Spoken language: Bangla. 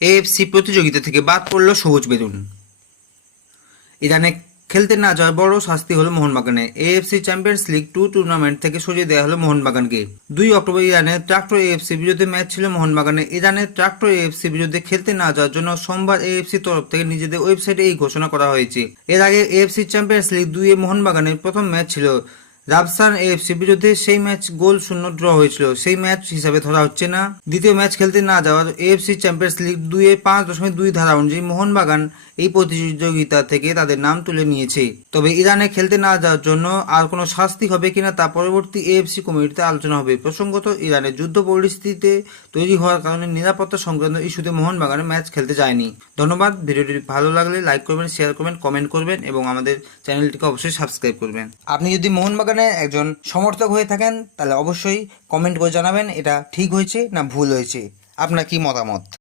এএফসি প্রতিযোগিতা থেকে বাদ পড়ল সবুজ বেলুন। ইরানে খেলতে না যাওয়ার বড় শাস্তি হলো মোহনবাগানে। এএফসি চ্যাম্পিয়ন্স লিগ 2 টুর্নামেন্ট থেকে সরিয়ে দেওয়া হলো মোহনবাগানকে। 2 অক্টোবর ইরানের ট্রাক্টর এএফসি বিরুদ্ধে ম্যাচ ছিল মোহনবাগানে। ইরানের ট্রাক্টর এএফসি বিরুদ্ধে খেলতে না যাওয়ার জন্য সোমবার এএফসি তরফ থেকে নিজেদের ওয়েবসাইটে এই ঘোষণা করা হয়েছে। এর আগে এএফসি চ্যাম্পিয়ন্স লিগ 2 এ মোহনবাগানের প্রথম ম্যাচ ছিল রাবসান এএফসি বিরুদ্ধে। সেই ম্যাচ গোল শূন্য ড্র হয়েছিল, সেই ম্যাচ হিসাবে ধরা হচ্ছে না। দ্বিতীয় ম্যাচ খেলতে না যাওয়ার এএফসি চ্যাম্পিয়ন্স লিগ 2 এ 5.2 ধারা অনুযায়ী মোহনবাগান এই প্রতিযোগিতা থেকে তাদের নাম তুলে নিয়েছে। তবে ইরানে খেলতে না যাওয়ার জন্য আর কোনো শাস্তি হবে কিনা তা পরবর্তী এএফসি কমিটিতে আলোচনা হবে। প্রসঙ্গত, ইরানের যুদ্ধ পরিস্থিতিতে তৈরি হওয়ার কারণে নিরাপত্তা সংক্রান্ত ইস্যুতে মোহনবাগানে ম্যাচ খেলতে যায়নি। ধন্যবাদ। ভিডিওটি ভালো লাগলে লাইক করবেন, শেয়ার করবেন, কমেন্ট করবেন এবং আমাদের চ্যানেলটিকে অবশ্যই সাবস্ক্রাইব করবেন। আপনি যদি মোহনবাগানের একজন সমর্থক হয়ে থাকেন তাহলে অবশ্যই কমেন্ট করে জানাবেন এটা ঠিক হয়েছে না ভুল হয়েছে, আপনার কি মতামত।